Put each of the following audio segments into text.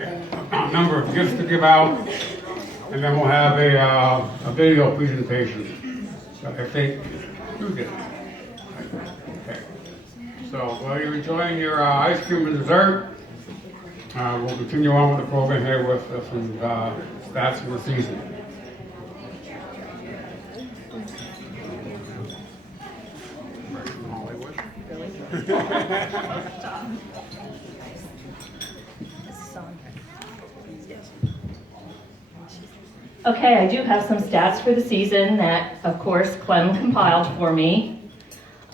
a number of gifts to give out, and then we'll have a video presentation. So I think you did. Okay. So while you're enjoying your ice cream and dessert, we'll continue on with the program here with some stats for the season. Okay, I do have some stats for the season that, of course, Clem compiled for me.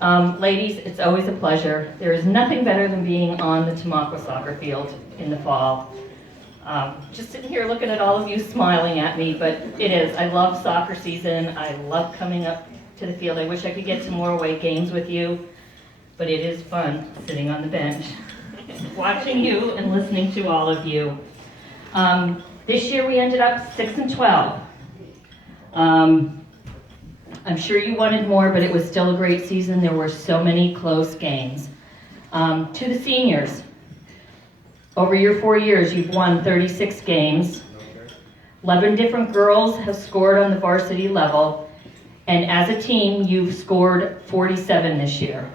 Ladies, it's always a pleasure. There is nothing better than being on the Tamaqua soccer field in the fall. Just sitting here looking at all of you smiling at me, but it is. I love soccer season. I love coming up to the field. I wish I could get to more away games with you, but it is fun sitting on the bench, watching you and listening to all of you. This year we ended up 6-12. I'm sure you wanted more, but it was still a great season. There were so many close games. To the seniors, over your 4 years, you've won 36 games. 11 different girls have scored on the varsity level, and as a team, you've scored 47 this year.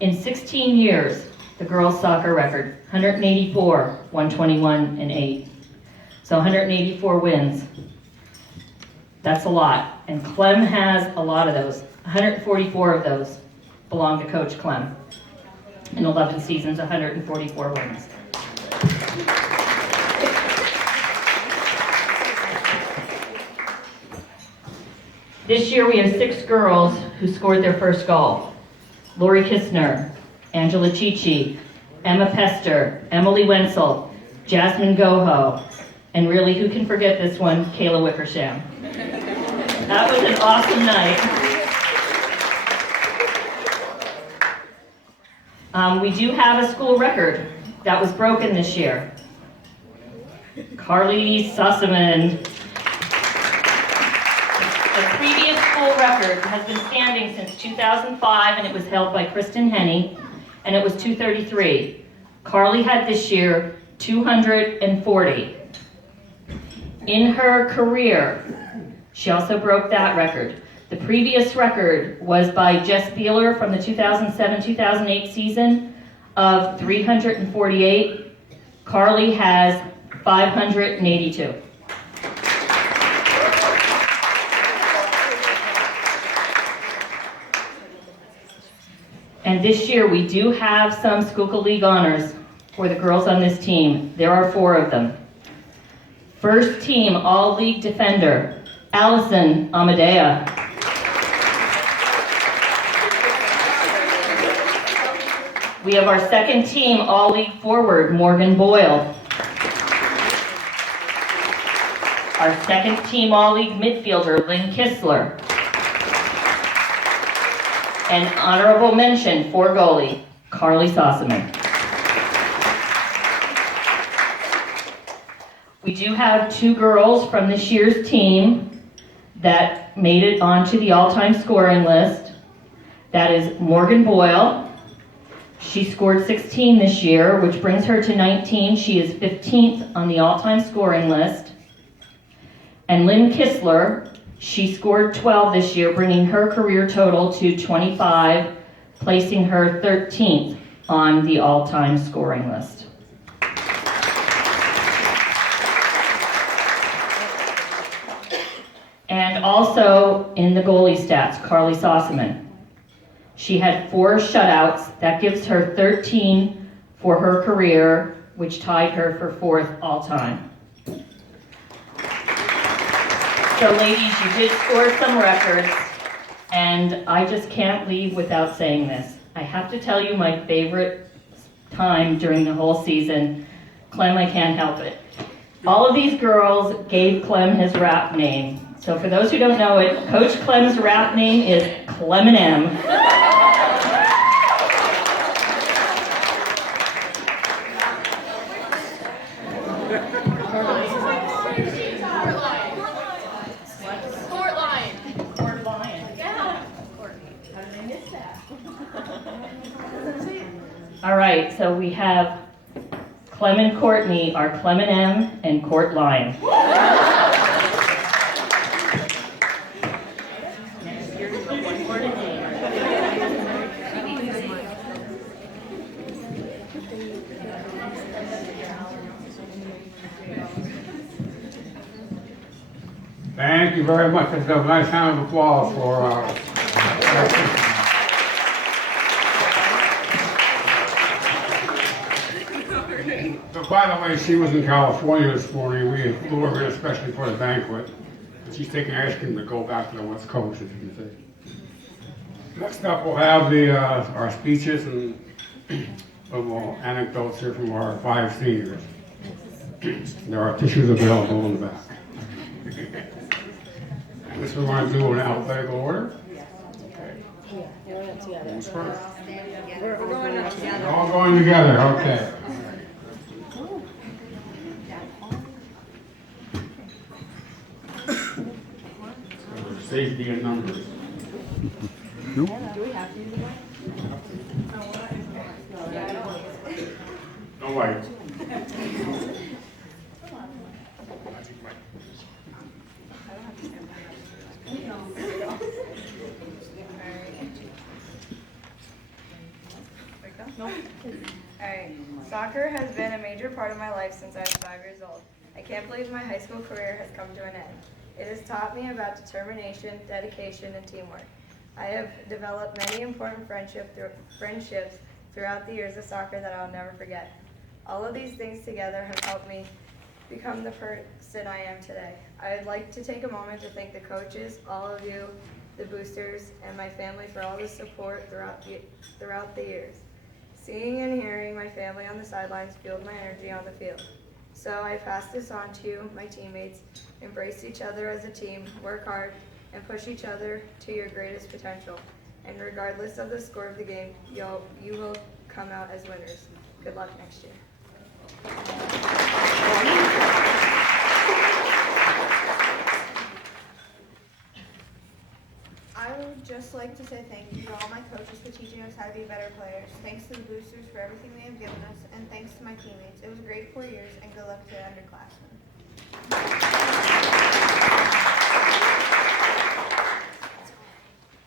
In 16 years, the girls' soccer record, 184, 121, and 8. So 184 wins. That's a lot. And Clem has a lot of those. 144 of those belong to Coach Clem. In 11 seasons, 144 wins. This year we have 6 girls who scored their first goal. Lori Kistner, Angela Chichi, Emma Pester, Emily Wenzel, Jasmine Goho, and really, who can forget this one, Kayla Wickersham. That was an awesome night. We do have a school record that was broken this year. Carly Sussaman. The previous school record has been standing since 2005, and it was held by Kristen Henney, and it was 233. Carly had this year 240. In her career, she also broke that record. The previous record was by Jess Thieler from the 2007-2008 season of 348. Carly has 582. And this year we do have some Schuylkill League honors for the girls on this team. There are 4 of them. First team All-League defender, Allison Amadea. We have our second team All-League forward, Morgan Boyle. Our second team All-League midfielder, Lynn Kistler. And honorable mention for goalie, Carly Sossaman. We do have 2 girls from this year's team that made it onto the all-time scoring list. That is Morgan Boyle. She scored 16 this year, which brings her to 19. She is 15th on the all-time scoring list. And Lynn Kistler, she scored 12 this year, bringing her career total to 25, placing her 13th on the all-time scoring list. And also in the goalie stats, Carly Sossaman. She had 4 shutouts. That gives her 13 for her career, which tied her for 4th all-time. So ladies, you did score some records, and I just can't leave without saying this. I have to tell you my favorite time during the whole season. Clem, I can't help it. All of these girls gave Clem his rap name. So for those who don't know it, Coach Clem's rap name is Clem and M. All right, so we have Clem and Courtney are Clement M. and Court Lyon. Thank you very much. Let's have a nice round of applause for So by the way, she was in California this morning. We flew her in especially for the banquet. And she's taking ice cream to go back to the West Coast, as you can see. Next up, we'll have our speeches and little anecdotes here from our 5 seniors. There are tissues available in the back. This we want to do in alphabetical order. Okay. Who's first? We're going up together. We're all going together, okay. Safety in numbers. Do we have to use it? No lights. Alright, soccer has been a major part of my life since I was 5 years old. I can't believe my high school career has come to an end. It has taught me about determination, dedication, and teamwork. I have developed many important friendships throughout the years of soccer that I'll never forget. All of these things together have helped me become the person I am today. I would like to take a moment to thank the coaches, all of you, the boosters, and my family for all the support throughout the years. Seeing and hearing my family on the sidelines fueled my energy on the field. So I pass this on to you, my teammates. Embrace each other as a team, work hard, and push each other to your greatest potential. And regardless of the score of the game, you will come out as winners. Good luck next year. I would just like to say thank you to all my coaches for teaching us how to be better players. Thanks to the boosters for everything they have given us, and thanks to my teammates. It was a great 4 years, and good luck to the underclassmen.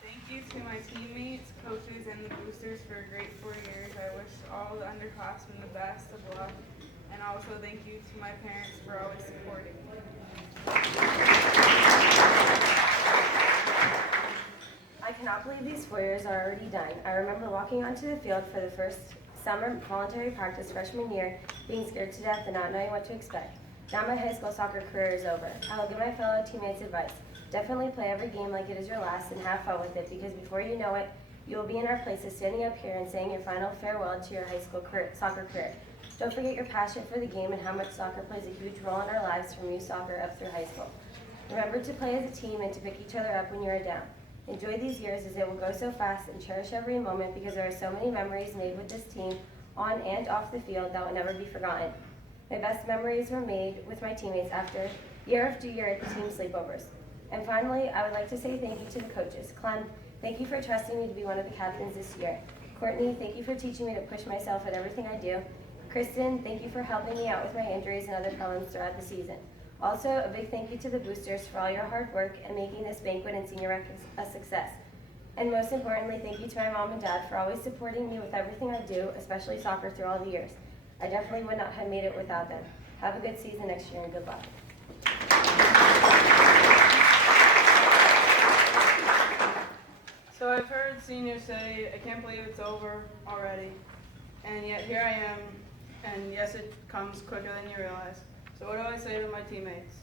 Thank you to my teammates, coaches, and the boosters for a great 4 years. I wish all the underclassmen the best of luck. And also thank you to my parents for always supporting me. I cannot believe these 4 years are already done. I remember walking onto the field for the first summer voluntary practice freshman year, being scared to death and not knowing what to expect. Now my high school soccer career is over. I will give my fellow teammates advice. Definitely play every game like it is your last and have fun with it, because before you know it, you will be in our places standing up here and saying your final farewell to your high school soccer career. Don't forget your passion for the game and how much soccer plays a huge role in our lives from youth soccer up through high school. Remember to play as a team and to pick each other up when you are down. Enjoy these years as they will go so fast, and cherish every moment because there are so many memories made with this team on and off the field that will never be forgotten. My best memories were made with my teammates after year at the team sleepovers. And finally, I would like to say thank you to the coaches. Clem, thank you for trusting me to be one of the captains this year. Courtney, thank you for teaching me to push myself at everything I do. Kristen, thank you for helping me out with my injuries and other problems throughout the season. Also, a big thank you to the boosters for all your hard work and making this banquet and senior rec a success. And most importantly, thank you to my mom and dad for always supporting me with everything I do, especially soccer through all the years. I definitely would not have made it without them. Have a good season next year and good luck. So I've heard seniors say, I can't believe it's over already. And yet here I am, and yes, it comes quicker than you realize. So what do I say to my teammates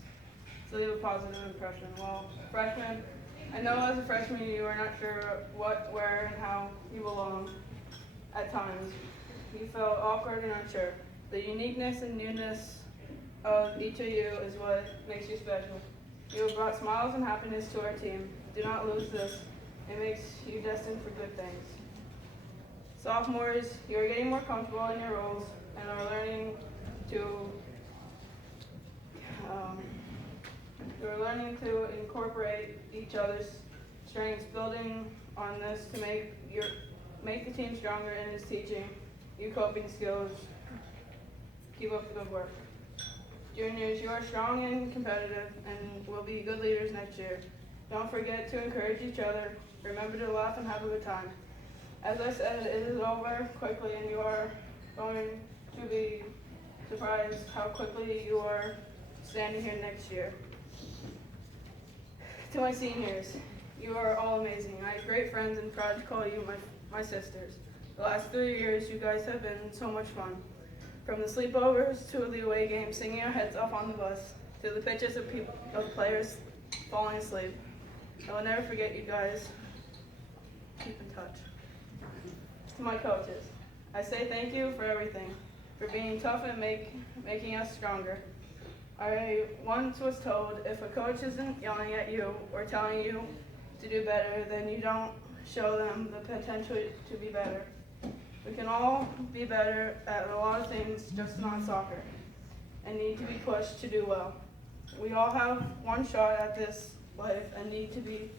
to leave a positive impression? Well, freshmen, I know as a freshman you are not sure what, where, and how you belong at times. You felt awkward and unsure. The uniqueness and newness of each of you is what makes you special. You have brought smiles and happiness to our team. Do not lose this. It makes you destined for good things. Sophomores, you are getting more comfortable in your roles and are learning to incorporate each other's strengths, building on this to make the team stronger in its teaching you coping skills Keep up the good work. Juniors, you are strong and competitive and will be good leaders next year. Don't forget to encourage each other. Remember to laugh and have a good time. As I said, it is over quickly and you are going to be surprised how quickly you are standing here next year. To my seniors, you are all amazing. I have great friends and proud to call you my sisters. The last 3 years, you guys have been so much fun. From the sleepovers to the away games, singing our heads off on the bus, to the pitches of players falling asleep. I will never forget you guys. Keep in touch. To my coaches, I say thank you for everything, for being tough and making us stronger. I once was told if a coach isn't yelling at you or telling you to do better, then you don't show them the potential to be better. We can all be better at a lot of things, just not soccer, and need to be pushed to do well. We all have one shot at this life and need to be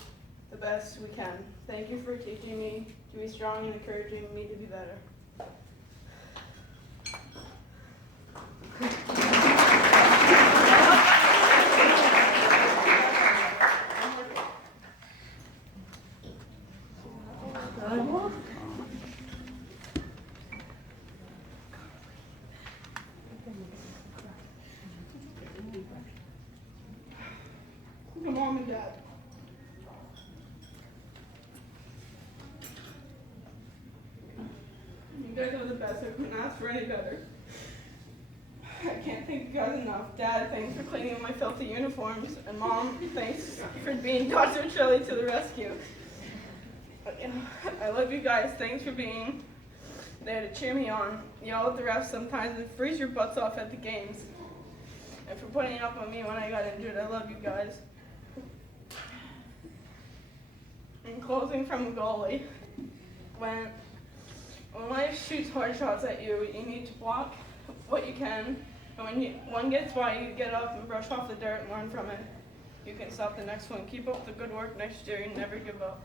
the best we can. Thank you for teaching me to be strong and encouraging me to be better. To Mom and Dad. You guys are the best. I couldn't ask for any better. I can't thank you guys enough. Dad, thanks for cleaning my filthy uniforms. And Mom, thanks for being Dr. Chili to the rescue. I love you guys. Thanks for being there to cheer me on, yell at the refs sometimes, and freeze your butts off at the games. And for putting up on me when I got injured. I love you guys. In closing from the goalie, when life shoots hard shots at you, you need to block what you can. And when one gets by, you get up and brush off the dirt and learn from it. You can stop the next one. Keep up the good work next year and never give up.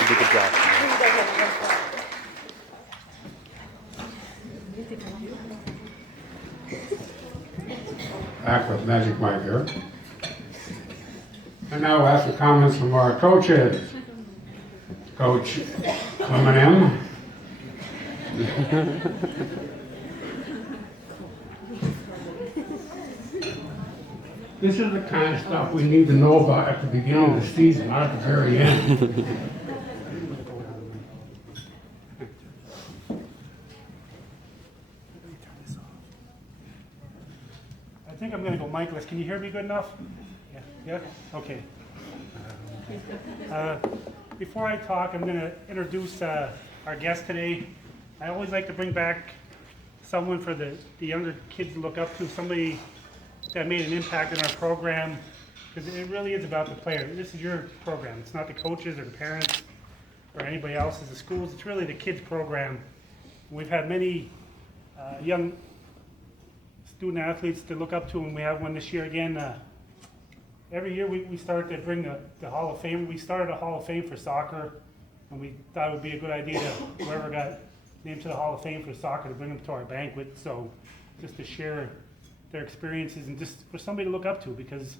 You did a good job. Back with Magic Mike here. And now we'll have some comments from our coaches. Coach M&M. This is the kind of stuff we need to know about at the beginning of the season, not at the very end. I think I'm going to go Michaelis. Can you hear me good enough? Yeah? Yeah? Okay. Before I talk, I'm going to introduce our guest today. I always like to bring back someone for the younger kids to look up to, somebody that made an impact in our program, because it really is about the player. This is your program. It's not the coaches or the parents or anybody else's, the schools. It's really the kids' program. We've had many young student athletes to look up to, and we have one this year again. Every year we start to bring the Hall of Fame. We started a Hall of Fame for soccer, and we thought it would be a good idea to whoever got named to the Hall of Fame for soccer to bring them to our banquet. So just to share their experiences and just for somebody to look up to, because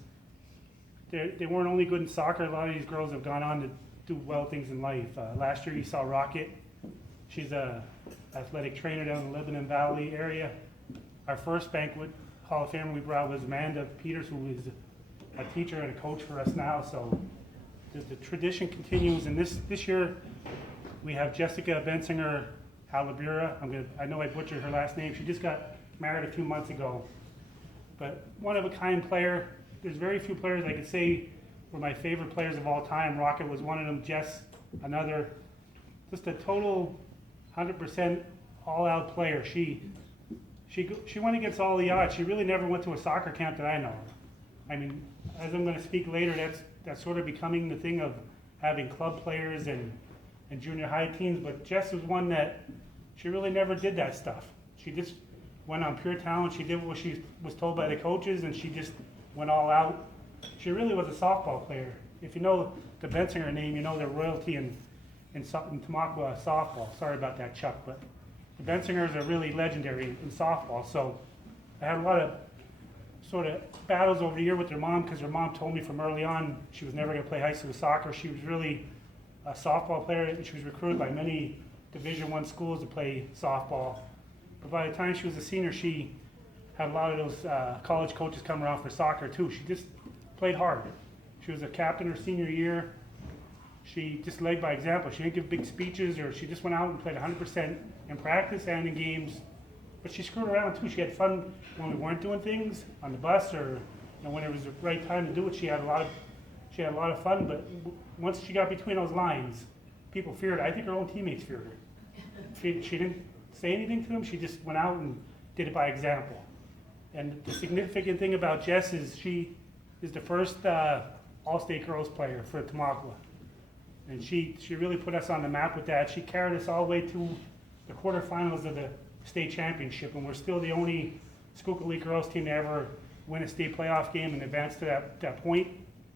they weren't only good in soccer. A lot of these girls have gone on to do well things in life. Last year you saw Rocket. She's a athletic trainer down in the Lebanon Valley area. Our first banquet Hall of Famer we brought was Amanda Peters, who is a teacher and a coach for us now. So the tradition continues, and this year we have Jessica Bensinger Halabura. I know I butchered her last name. She just got married a few months ago. But one of a kind player. There's very few players I could say were my favorite players of all time. Rocket was one of them, Jess another. Just a total 100% all-out player. She went against all the odds. She really never went to a soccer camp that I know of. I mean, as I'm going to speak later, that's sort of becoming the thing of having club players and junior high teams. But Jess was one that she really never did that stuff. She just went on pure talent. She did what she was told by the coaches, and she just went all out. She really was a softball player. If you know the Bensinger name, you know their royalty in in Tamaqua softball. Sorry about that, Chuck, but the Bensingers are really legendary in softball. So I had a lot of sort of battles over the year with their mom, because her mom told me from early on she was never going to play high school soccer. She was really a softball player, and she was recruited by many Division I schools to play softball. But by the time she was a senior, she had a lot of those college coaches come around for soccer too. She just played hard. She was a captain her senior year. She just led by example. She didn't give big speeches, or she just went out and played 100% in practice and in games. But she screwed around too. She had fun when we weren't doing things on the bus, or when it was the right time to do it. She had a lot of fun. But once she got between those lines, people feared her. I think her own teammates feared her. She didn't say anything to them. She just went out and did it by example. And the significant thing about Jess is she is the first All-State girls player for Tamaqua. And she really put us on the map with that. She carried us all the way to the quarterfinals of the state championship, and we're still the only Schuylkill League girls team to ever win a state playoff game and advance to that point.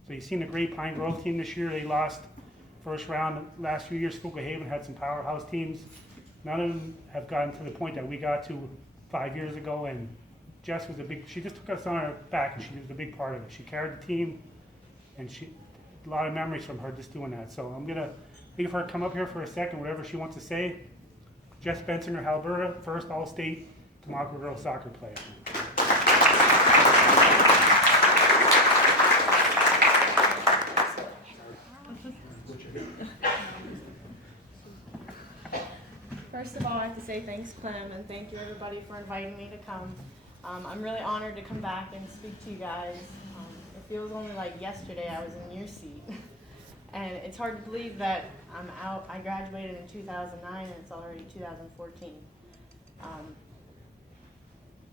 So you've seen the Great Pine girls team this year. They lost first round. The last few years, Schuylkill Haven had some powerhouse teams. None of them have gotten to the point that we got to 5 years ago, and Jess was she just took us on her back, and she was a big part of it. She carried the team, and a lot of memories from her just doing that. So I'm gonna leave her come up here for a second, whatever she wants to say. Jess Bensinger Halberta, first All-State Tamaqua girls soccer player. First of all, I have to say thanks, Clem, and thank you everybody for inviting me to come. I'm really honored to come back and speak to you guys. It feels only like yesterday I was in your seat. And it's hard to believe that I'm out. I graduated in 2009 and it's already 2014.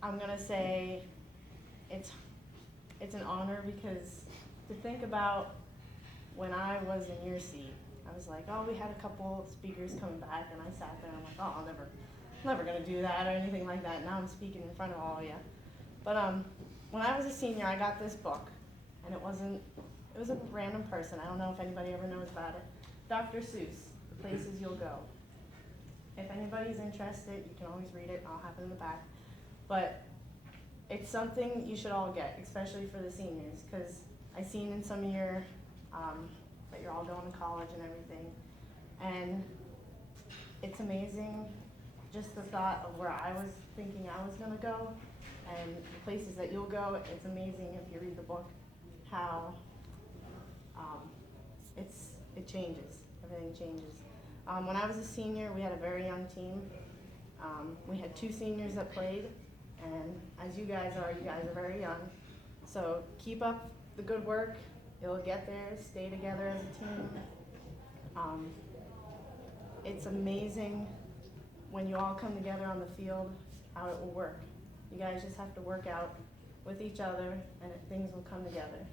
I'm gonna say it's an honor, because to think about when I was in your seat, I was like, oh, we had a couple speakers coming back, and I sat there and I'm like, oh, I'm never gonna do that or anything like that. Now I'm speaking in front of all of you. But when I was a senior, I got this book, and it was a random person. I don't know if anybody ever knows about it. Dr. Seuss, The Places You'll Go. If anybody's interested, you can always read it. I'll have it in the back. But it's something you should all get, especially for the seniors, because I seen in some of your that you're all going to college and everything, and it's amazing just the thought of where I was thinking I was going to go and the places that you'll go. It's amazing if you read the book how it changes. Everything changes. When I was a senior, we had a very young team. We had 2 seniors that played, and as you guys are very young. So keep up the good work. You'll get there. Stay together as a team. It's amazing when you all come together on the field how it will work. You guys just have to work out with each other, and things will come together.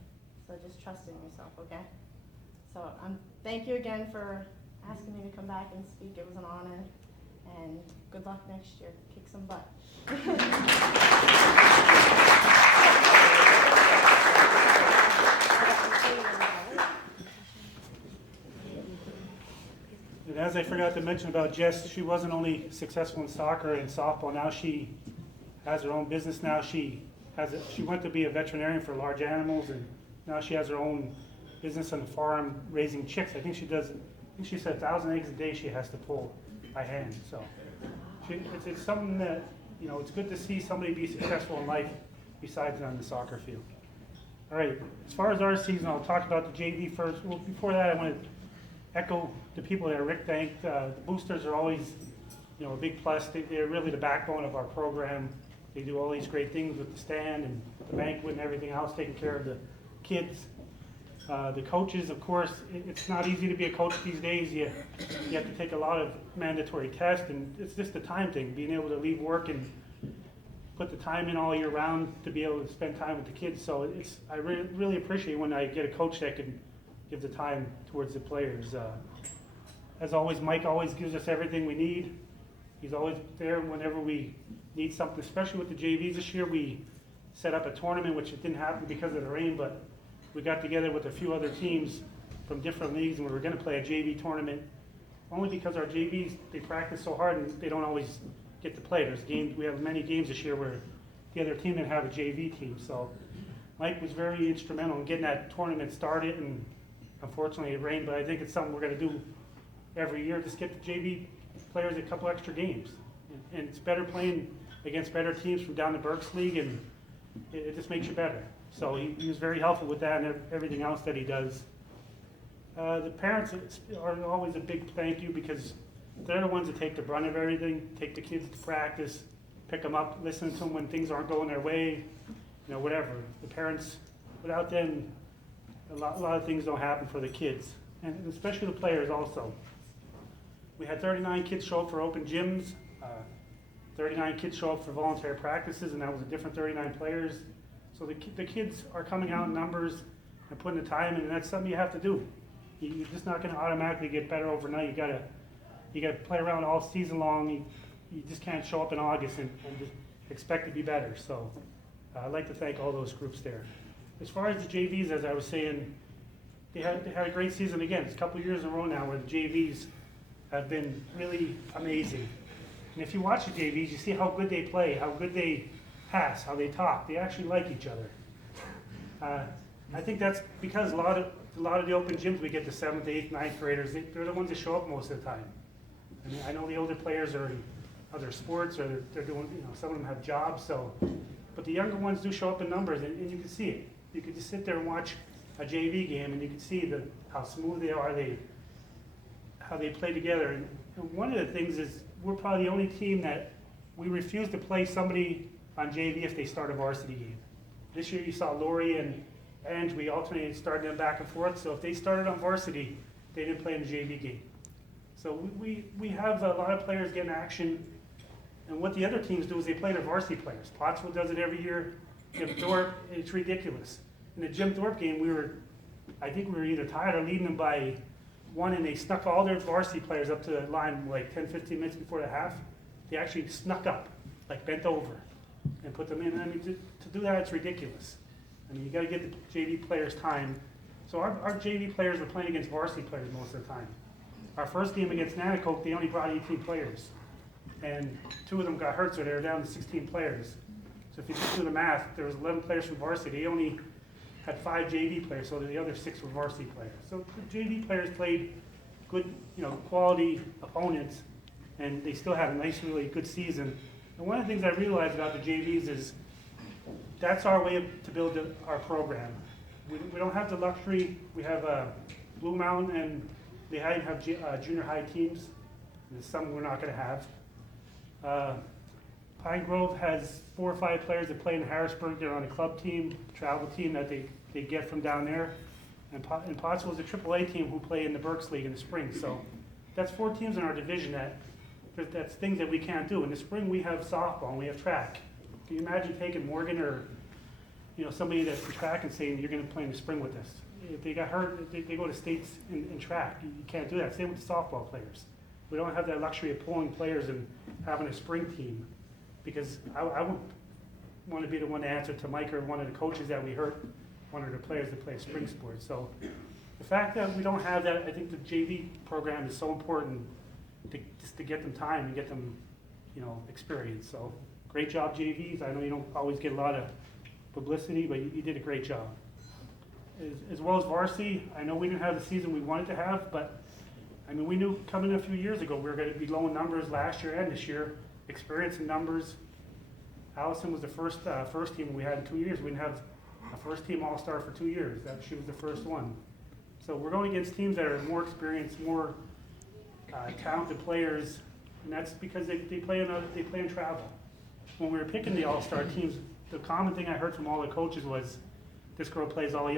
So just trust in yourself, okay? So thank you again for asking me to come back and speak. It was an honor, and good luck next year. Kick some butt. And as I forgot to mention about Jess, she wasn't only successful in soccer and softball. Now she has her own business. Now she went to be a veterinarian for large animals, and now she has her own business on the farm raising chicks. I think she said 1,000 eggs a day she has to pull by hand. So it's something that, it's good to see somebody be successful in life besides on the soccer field. All right, as far as our season, I'll talk about the JV first. Well, before that, I want to echo the people that Rick thanked. The boosters are always, a big plus. They're really the backbone of our program. They do all these great things with the stand and the banquet and everything else, taking care of the kids. The coaches, of course, it's not easy to be a coach these days. You have to take a lot of mandatory tests, and it's just a time thing, being able to leave work and put the time in all year round to be able to spend time with the kids. So I really appreciate when I get a coach that can give the time towards the players. As always, Mike always gives us everything we need. He's always there whenever we need something, especially with the JVs this year. We set up a tournament, which it didn't happen because of the rain, but we got together with a few other teams from different leagues, and we were going to play a JV tournament only because our JVs, they practice so hard and they don't always get to play. We have many games this year where the other team didn't have a JV team, so Mike was very instrumental in getting that tournament started, and unfortunately it rained, but I think it's something we're gonna do every year, just get the JV players a couple extra games. And it's better playing against better teams from down the Berks League, and it just makes you better. So he was very helpful with that and everything else that he does. The parents are always a big thank you, because they're the ones that take the brunt of everything, take the kids to practice, pick them up, listen to them when things aren't going their way, whatever. The parents, without them, a lot of things don't happen for the kids, and especially the players also. We had 39 kids show up for open gyms, 39 kids show up for voluntary practices, and that was a different 39 players. So the kids are coming out in numbers and putting the time in, and that's something you have to do. You're just not going to automatically get better overnight. You gotta play around all season long. You just can't show up in August and just expect to be better. So I'd like to thank all those groups there. As far as the JVs, as I was saying, they had a great season again. It's a couple of years in a row now where the JVs have been really amazing. And if you watch the JVs, you see how good they play, how good they pass, how they talk. They actually like each other. I think that's because a lot of the open gyms, we get the 7th, 8th, 9th graders. They're the ones that show up most of the time. I mean, I know the older players are in other sports, or they're doing, some of them have jobs. So, but the younger ones do show up in numbers, and you can see it. You could just sit there and watch a JV game, and you can see how smooth they are, how they play together. And one of the things is we're probably the only team that we refuse to play somebody on JV if they start a varsity game. This year you saw Lori and Ange, we alternated starting them back and forth. So if they started on varsity, they didn't play in the JV game. So we have a lot of players getting action. And what the other teams do is they play their varsity players. Pottsville does it every year. Jim Thorpe, it's ridiculous. In the Jim Thorpe game, I think we were either tied or leading them by 1, and they snuck all their varsity players up to the line like 10, 15 minutes before the half. They actually snuck up, like bent over, and put them in. I mean, to do that, it's ridiculous. I mean, you got to get the JV players time. So our JV players were playing against varsity players most of the time. Our first game against Nanacoke, they only brought 18 players, and 2 of them got hurt, so they were down to 16 players. So if you just do the math, there was 11 players from varsity. They only had 5 JV players, so the other 6 were varsity players. So the JV players played good, quality opponents, and they still had a nice, really good season. And one of the things I realized about the JVs is that's our way to build our program. We don't have the luxury. We have Blue Mountain, and they have junior high teams. There's some we're not going to have. Pine Grove has 4 or 5 players that play in Harrisburg. They're on a club team, travel team that they get from down there. And Pottsville is a AAA team who play in the Berks League in the spring. So that's 4 teams in our division that's things that we can't do. In the spring we have softball and we have track. Can you imagine taking Morgan or somebody that's in track and saying you're going to play in the spring with us? If they got hurt, they go to states in track. You can't do that. Same with the softball players. We don't have that luxury of pulling players and having a spring team, because I wouldn't want to be the one to answer to Mike or one of the coaches that we hurt one of the players that play spring sports. So the fact that we don't have that, I think the JV program is so important just to get them time and get them, experience. So great job, JVs. I know you don't always get a lot of publicity, but you did a great job. As well as varsity, I know we didn't have the season we wanted to have, but I mean, we knew coming in a few years ago we were going to be low in numbers last year and this year. Experience in numbers. Allison was the first team we had in 2 years. We didn't have a first team all-star for 2 years. She was the first one. So we're going against teams that are more experienced, more talented players, and that's because they play in travel. When we were picking the all-star teams, the common thing I heard from all the coaches was, this girl plays all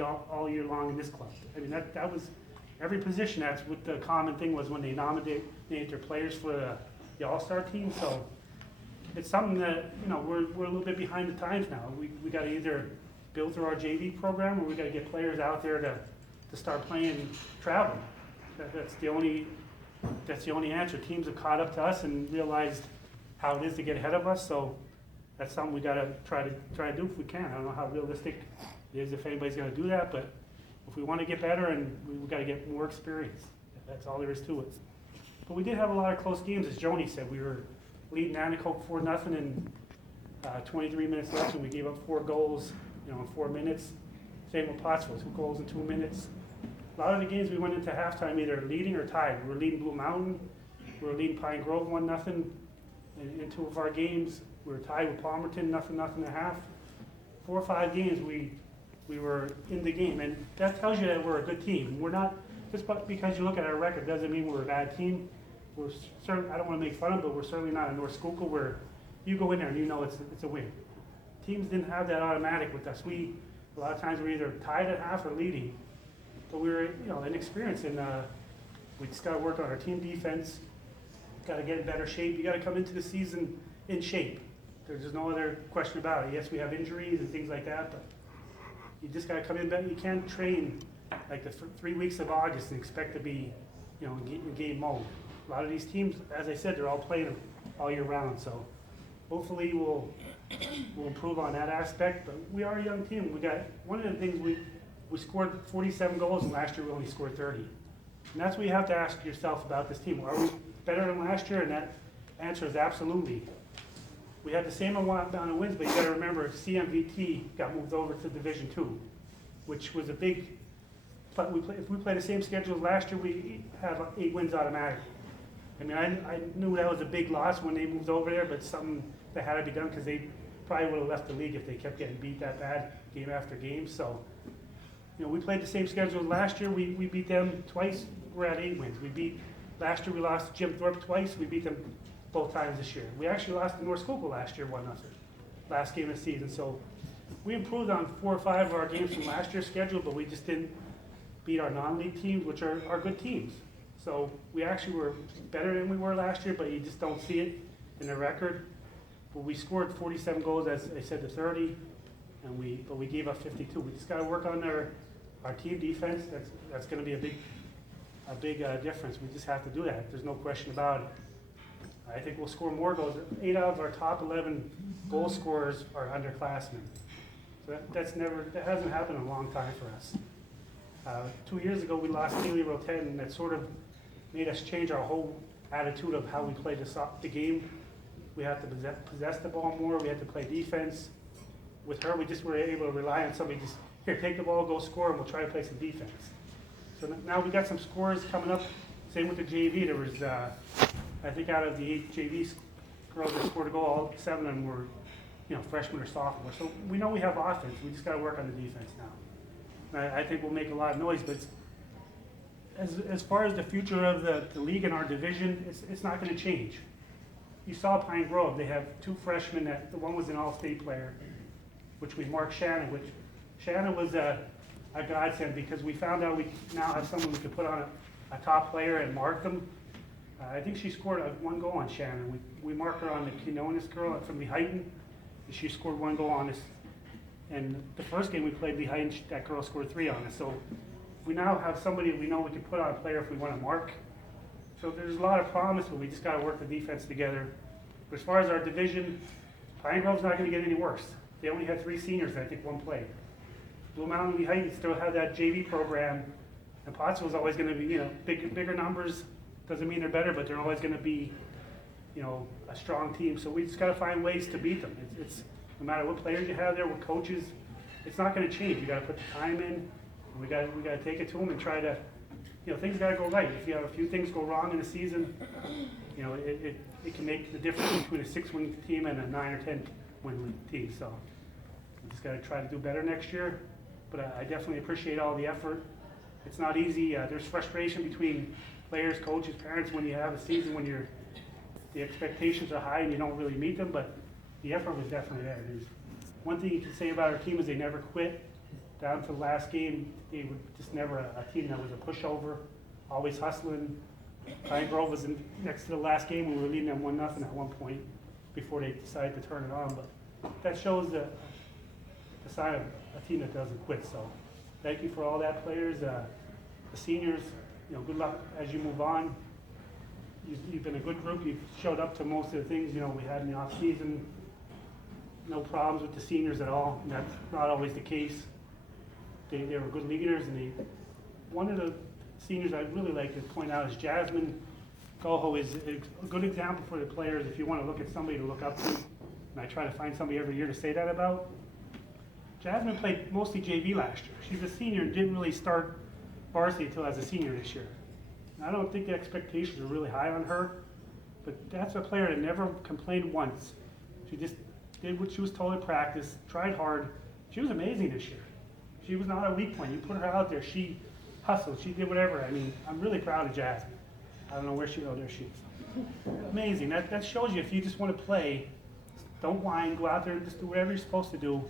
year long in this club. I mean, that was every position. That's what the common thing was when they nominated their players for the all-star team. So it's something that we're a little bit behind the times now. We got to either build through our JV program, or we got to get players out there to start playing travel. That's the only answer. Teams have caught up to us and realized how it is to get ahead of us. So that's something we got to try to do if we can. I don't know how realistic it is if anybody's going to do that, but if we want to get better, and we got to get more experience. That's all there is to it. But we did have a lot of close games, as Joni said. We were leading Anacoke 4-0 and 23 minutes left, and we gave up 4 goals, in 4 minutes. Same with Pottsville, 2 goals in 2 minutes. A lot of the games we went into halftime either leading or tied. We were leading Blue Mountain, we were leading Pine Grove 1-0 in 2 of our games. We were tied with Palmerton 0-0 and a half. 4 or 5 games we were in the game, and that tells you that we're a good team. We're not, just because you look at our record doesn't mean we're a bad team. We're certainly, I don't want to make fun of it, but we're certainly not a North Schuylkill where you go in there and you know it's a win. Teams didn't have that automatic with us. A lot of times we're either tied at half or leading, but we were inexperienced, and we just got to work on our team defense. Got to get in better shape. You got to come into the season in shape. There's just no other question about it. Yes, we have injuries and things like that, but you just got to come in better. You can't train like the 3 weeks of August and expect to be, in game mode. A lot of these teams, as I said, they're all playing all year round. So hopefully we'll improve on that aspect. But we are a young team. We got one of the things we scored 47 goals, and last year we only scored 30. And that's what you have to ask yourself about this team. Are we better than last year? And that answer is absolutely. We had the same amount of wins, but you got to remember CMVT got moved over to Division II, which was a big. But if we play the same schedule as last year, we have 8 wins automatically. I mean, I knew that was a big loss when they moved over there, but something that had to be done because they probably would have left the league if they kept getting beat that bad game after game. So, we played the same schedule as last year. We beat them twice. We're at 8 wins. Last year we lost to Jim Thorpe twice. We beat them both times this year. We actually lost to North Schuylkill last year 1-0, last game of the season. So we improved on 4 or 5 of our games from last year's schedule, but we just didn't beat our non-league teams, which are good teams. So we actually were better than we were last year, but you just don't see it in the record. But we scored 47 goals, as I said, to 30, and we gave up 52. We just got to work on our team defense. That's going to be a big difference. We just have to do that. There's no question about it. I think we'll score more goals. 8 out of our top 11 goal scorers are underclassmen. So that hasn't happened in a long time for us. 2 years ago, we lost Keely Rotet, and that sort of made us change our whole attitude of how we play the game. We have to possess the ball more. We have to play defense. With her, we just were able to rely on somebody just, here, take the ball, go score, and we'll try to play some defense. So now we got some scores coming up. Same with the JV. There was, I think out of the 8 JV girls that scored a goal, all 7 of them were, freshmen or sophomores. So we know we have offense. We just got to work on the defense now. I think we'll make a lot of noise, but as far as the future of the league and our division, it's not going to change. You saw Pine Grove. They have 2 freshmen. The one was an all-state player, which was Mark Shannon. Which Shannon was a godsend because we found out we now have someone we could put on a top player and mark them. I think she scored 1 goal on Shannon. We marked her on the Quinones girl from Lehighton, and she scored 1 goal on us. And the first game we played Lehighton, that girl scored 3 on us. So we now have somebody we know we can put on a player if we want to mark. So there's a lot of promise, but we just got to work the defense together. But as far as our division, Pine Grove's not going to get any worse. They only had 3 seniors, and I think 1 played. Blue Mountain Lehighton still have that JV program, and Pottsville's always going to be, bigger numbers. Doesn't mean they're better, but they're always going to be, a strong team. So we just got to find ways to beat them. It's no matter what players you have there, what coaches, it's not going to change. You got to put the time in. We got to take it to them and try to, things got to go right. If you have a few things go wrong in the season, it can make the difference between a 6-win team and a 9 or 10-win team. So we just got to try to do better next year. But I definitely appreciate all the effort. It's not easy. There's frustration between players, coaches, parents when you have a season when the expectations are high and you don't really meet them. But the effort was definitely there. There's one thing you can say about our team is they never quit. Down to the last game, they were just never a team that was a pushover, always hustling. Pine Grove was next to the last game. We were leading them 1-0 at one point before they decided to turn it on. But that shows the sign of a team that doesn't quit. So thank you for all that, players. The seniors, good luck as you move on. You've been a good group. You've showed up to most of the things we had in the off season. No problems with the seniors at all. And that's not always the case. They were good leaders, and one of the seniors I'd really like to point out is Jasmine Soho is a good example for the players if you want to look at somebody to look up to. And I try to find somebody every year to say that about. Jasmine played mostly JV last year. She's a senior and didn't really start varsity until as a senior this year. And I don't think the expectations are really high on her, but that's a player that never complained once. She just did what she was told in practice, tried hard. She was amazing this year. She was not a weak point. You put her out there, she hustled, she did whatever. I mean, I'm really proud of Jasmine. I don't know where she, oh, there she is. Amazing. That shows you if you just want to play, don't whine, go out there and just do whatever you're supposed to do.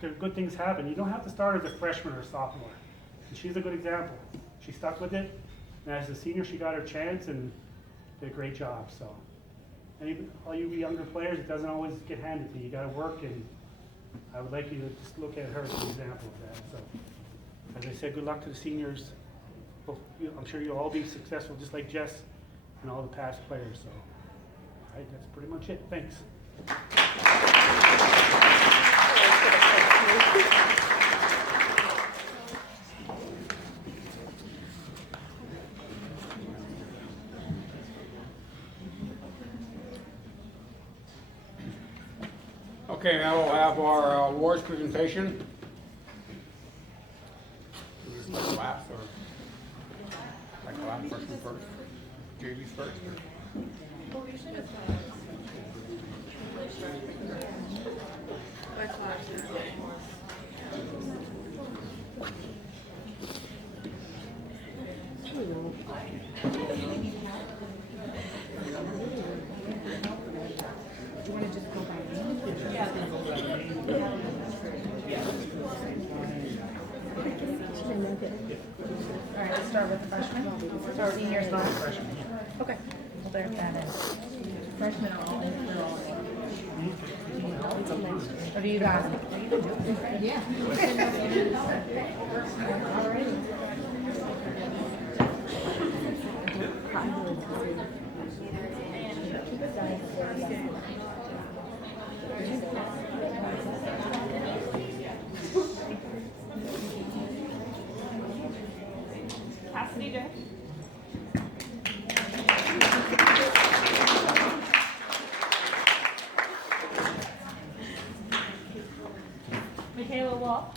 There are good things happen. You don't have to start as a freshman or a sophomore. And she's a good example. She stuck with it, and as a senior, she got her chance and did a great job. So, all you younger players, it doesn't always get handed to you. You got to work, and I would like you to just look at her as an example of that. So, as I said, good luck to the seniors. I'm sure you'll all be successful, just like Jess and all the past players. So, all right, that's pretty much it. Thanks. Okay, now we'll have our awards presentation. Class or like class freshman first, JV's first. Well, we should have by classes. You want to just go by name? All right, let's start with the freshmen. Or seniors, not freshmen. Okay, we'll bear that in. Freshmen are all, they're all. What do you guys? Yeah. All right. Cassidy Day. Michaela Wall.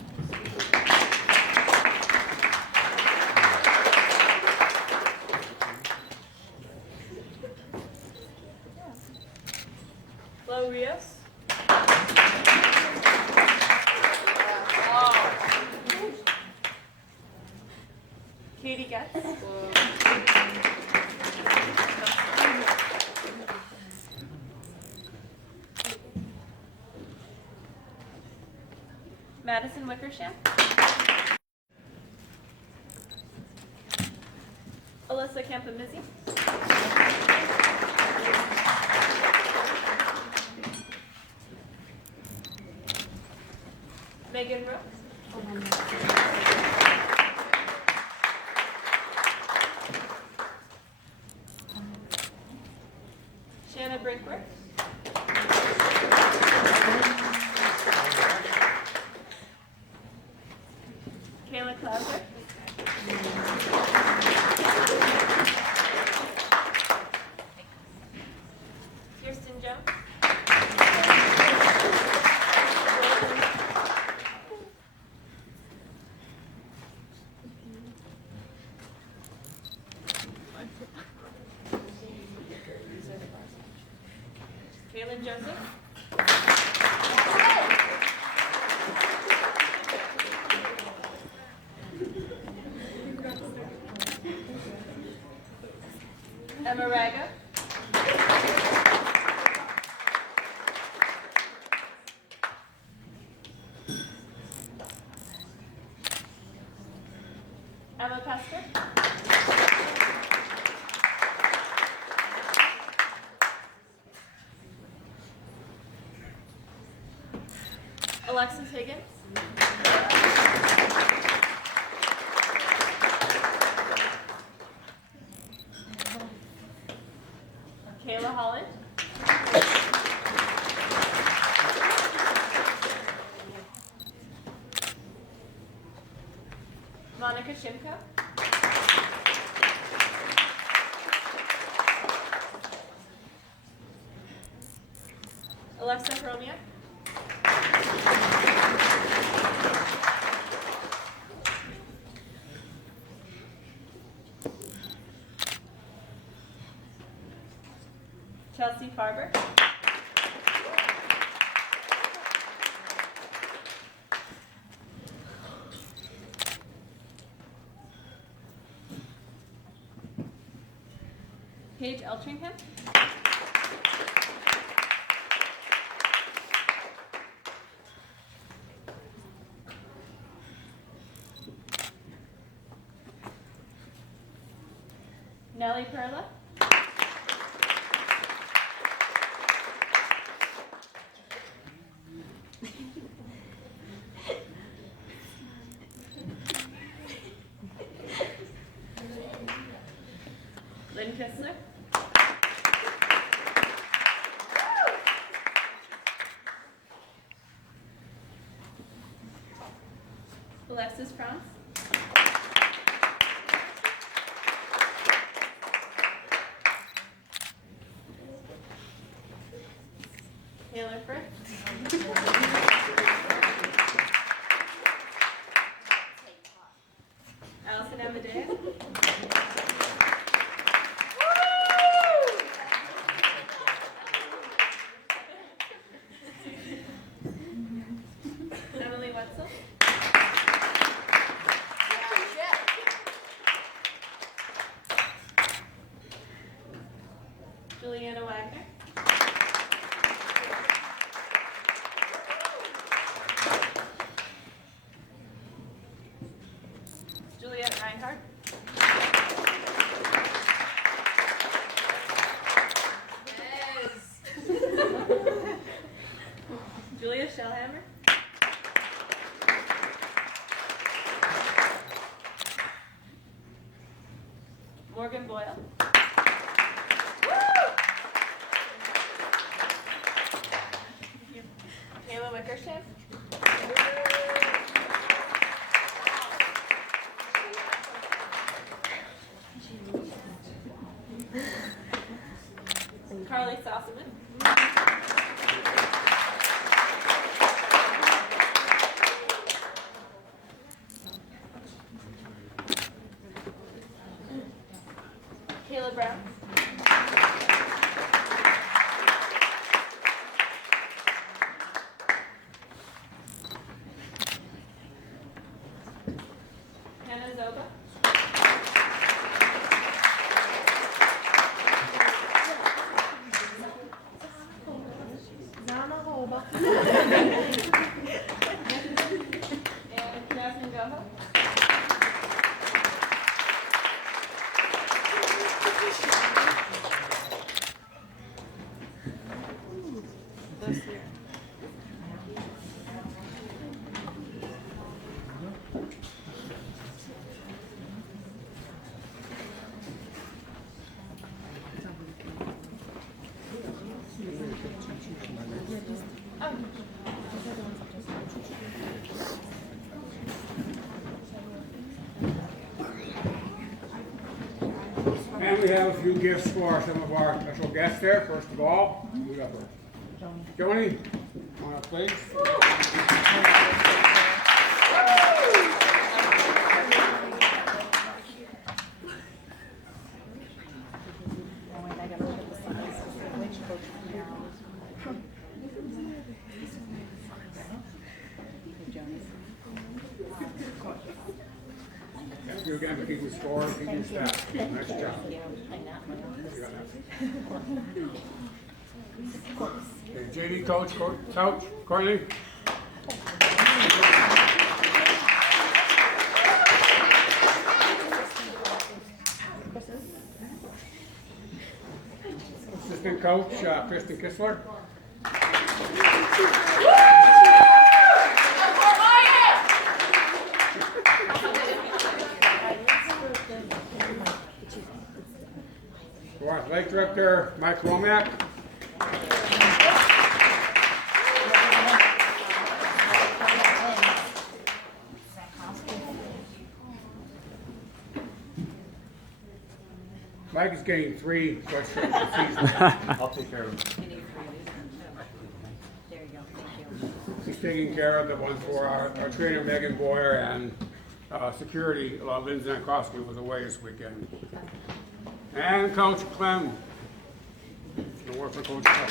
Lo Rios. Katie Getz. Madison Wickersham. Alyssa Campamizzi. Megan Brooks. Shanna Brinkworth. Kayla Klauser. Kirsten Jones. Kaylin Joseph. Emma Raga. Emma Pester. Alexis Higgins. Kayla Holland. Monica Shimko. Alexa Romeo. Chelsea Farber. Paige Eltringham. Nellie Perla. Lynn Kistler. Alexis France. Taylor Fritz. Allison Amadeo. Emily Wetzel. Juliana Wagner. Juliet Reinhardt. Julia Shellhammer. Morgan Boyle. Kayla Wickersham. Carly Sossaman. Kayla Brown. Hannah Zoba. And Jasmine Goho. And we have a few gifts for some of our special guests there. First of all, we got Joni, come on up, please. Thank you again for keeping score and keeping staff. Nice job. Okay, JD coach, Courtney. Assistant coach, Kristen Kistler. Athletic Director, Mike Womack. Mike is getting 3 sweatshirts this season. I'll take care of him. He's taking care of the one for our trainer Megan Boyer and security. Lindsay Nankowski was away this weekend. And Coach Clem. The work for Coach Clem.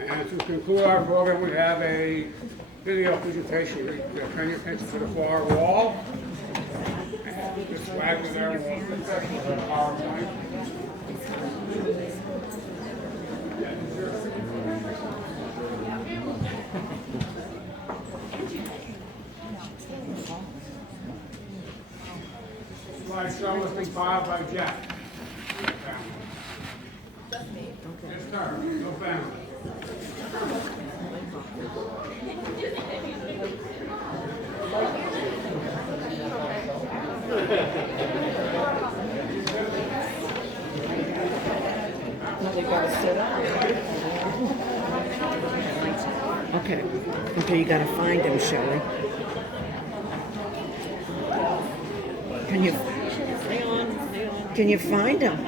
And to conclude our program, we have a video presentation. Turn your attention to the far wall. And this flag is there. PowerPoint. Slideshow was compiled by Jeff. Just me. Yes, sir. No family. They gotta sit up. Okay. Okay, you gotta find him, Shelley. Can you find him?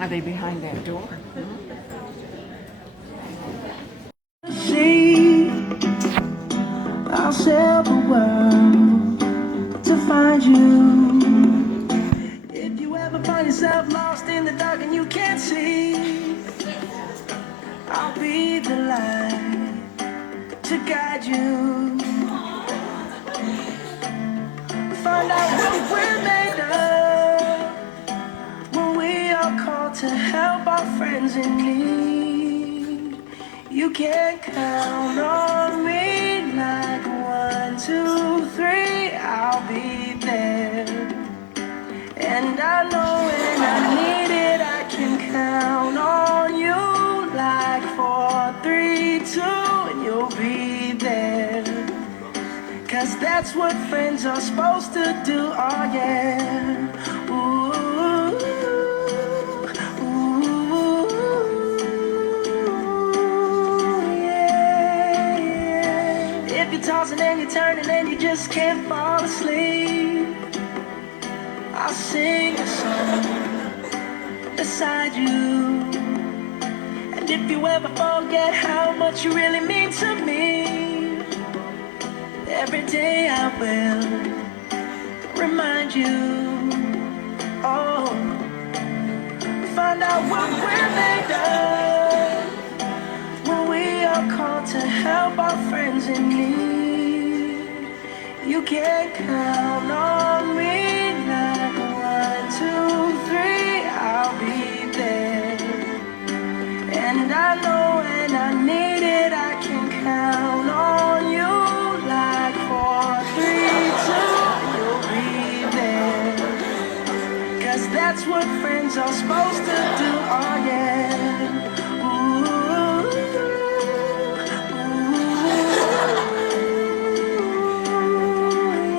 Are they behind that door? See, I'll sail the world to find you. If you ever find yourself lost in the dark and you can't see, I'll be the light to guide you. Find out what we're made of when we are called to help our friends in need. You can count on me like 1, 2, 3, I'll be there. And I know when I need it, I can count on you like 4, 3, 2, and you'll be there. 'Cause that's what friends are supposed to do, oh yeah. Ooh, yeah, yeah. If you're tossing and you're turning and you just can't fall asleep, I'll sing a song beside you. And if you ever forget how much you really mean to me, every day I will remind you. Oh, find out what we're made of when we are called to help our friends in need. You can count on me like 1, 2, 3, I'll be there. And I know when I need it, I can count on you like 4, 3, 2, you'll be there. 'Cause that's what friends are supposed to do, oh yeah. Ooh,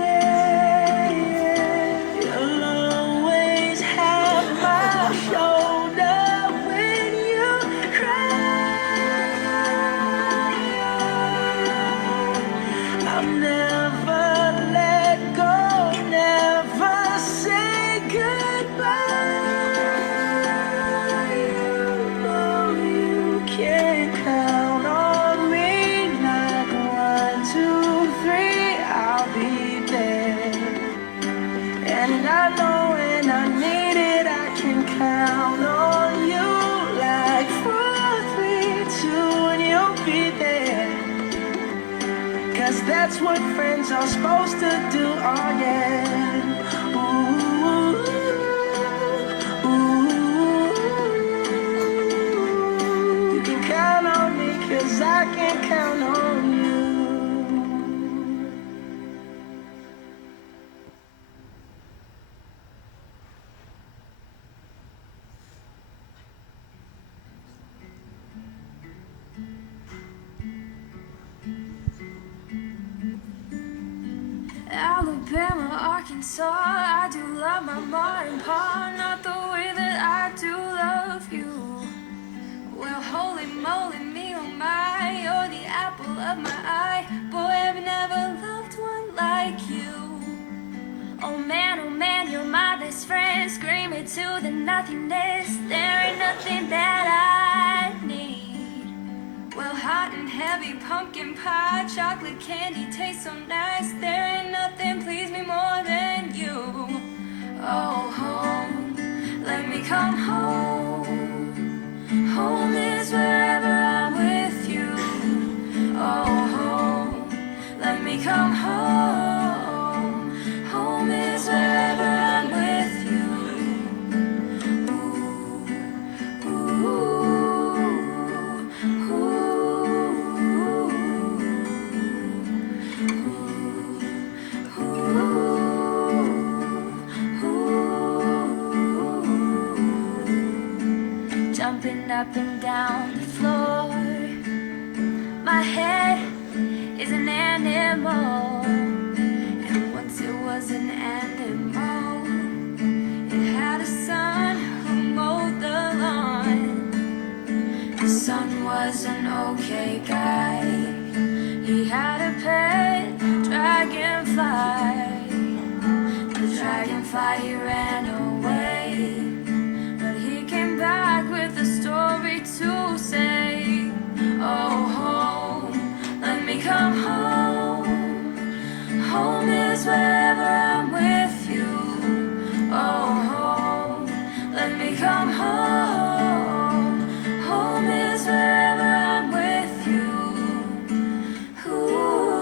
yeah, yeah. You'll always have my shoulder when you cry. I'll never let go, never say goodbye. You know you can count on me like 1, 2, 3, I'll be there. And I know when I need it, I can count on you like 4, 3, 2, and you'll be there. 'Cause that's what friends are supposed to do, oh yeah. Ooh, ooh, you can count on me 'cause I can count on you. Alabama, Arkansas, I do love my ma and pa, not the way that I do love you. Well, holy moly, me oh my, you're the apple of my eye. Boy, I've never loved one like to the nothingness. There ain't nothing that I need. Well, hot and heavy pumpkin pie, chocolate candy tastes so nice. There ain't nothing please me more than you. Oh, home, let me come home. Home is wherever I'm with you. Oh, home, let me come home. Home is wherever I'm with you. Ooh, ooh, ooh. Jumping up and down the floor. My head is an animal, and once it was an animal. It had a son who mowed the lawn. The son was an okay guy. He had a pet dragonfly. The dragonfly, he ran away, but he came back with a story to say. Oh, home, let me come home. Home is wherever I'm with you. Oh, home, let me come home. Home is wherever I'm with you. Ooh,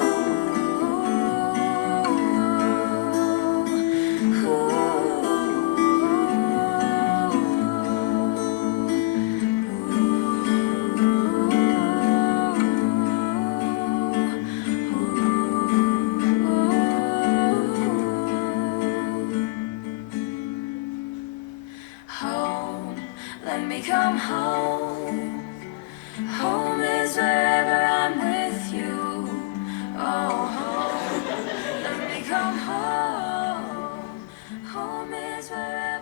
home, let me come home. Home is wherever I'm with you. Oh, home, let me come home. Home is wherever